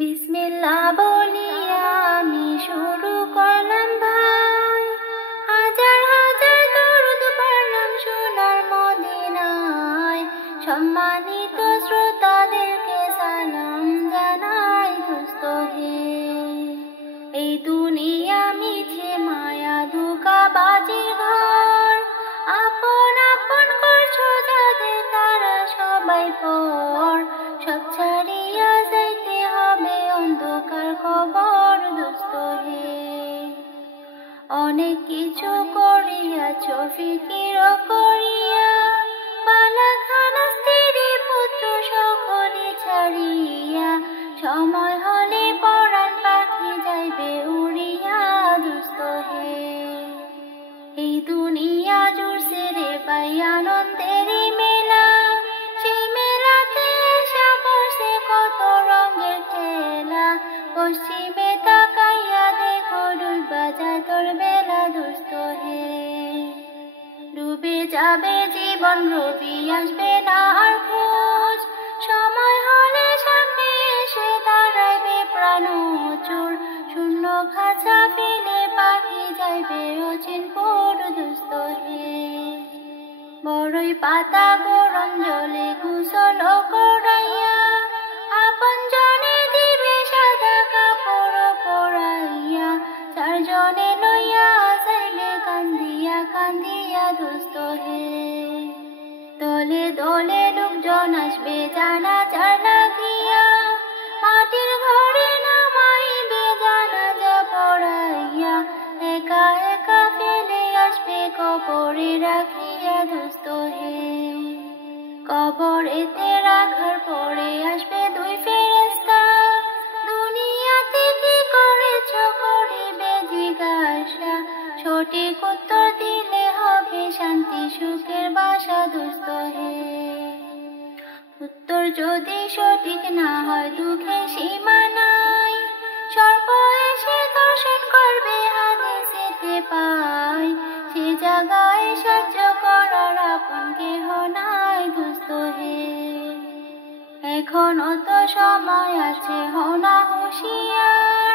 বিসমিল্লাহ বলিয়া আমি শুরু করলাম ভাই, হাজার হাজার দরুদ পড়লাম সোনার মদিনায়। সম্মানিত শ্রোতাদেরকে সালাম জানাই দোস্ত হে। এই দুনিয়া মিছে মায়া ধোঁকাবাজির ঘর, আপন আপন করছো যাদের তারা সবাই পর। সব ছাড়িয়া যাইতে হবে অন্ধকার কবর দোস্ত হে। অনেক কিছু করিয়াছ ফিকির করিয়া, বালাখানা স্ত্রী পুত্র সকলে ছাড়িয়া। সময় হলে পরাণ পাখি যাইবে উড়িয়া দোস্ত হে। এই দুনিয়া জুড়ছে রে ভাই আনন্দেরই মেলা, সেই মেলাতে এসে বসে কত রঙের খেলা। পশ্চিমে তাকাইয়া দেখো ডুইবা যায় তোর বেলা দোস্ত হে। ডুবে যাবে জীবন রবি আসবে না আর খোঁজ, সময় হলে সামনে এসে দাঁড়াইবে প্রাণ চোর। শূন্য খাঁচা ফেলে পাখি যাইবে অচিনপুর দোস্ত হে। বড়ই পাতা গরম জলে গোসল করাইয়া, আপন জনে দিবে সাদা কাপড় পরাইয়া। চারজনে লইয়া যাইবে কান্দিয়া কান্দিয়া দোস্ত হে। দলে দলে লোকজন আসবে জানাজার লাগিয়া, মাটির ঘরে নামাইবে জানাজা পড়াইয়া। একা একা ফেলে আসবে কবরে রাখিয়া দোস্ত হে। কবরেতে রাখার পরে আসবে দুই ফেরেশতা, দুনিয়াতে কি করেছ করিবে জিজ্ঞাসা। সঠিক উত্তর দিলে হবে শান্তি সুখের বাসা দোস্ত হে। উত্তর যদি সঠিক না হয় দুঃখে সীমা নাই, সর্প এসে দর্শন করবে হাদিসেতে পাই। সে জায়গায় সাহায্য করার আপন কেহ নাই দোস্ত হে। এখনো তো সময় আছে হও না হুঁশিয়ার,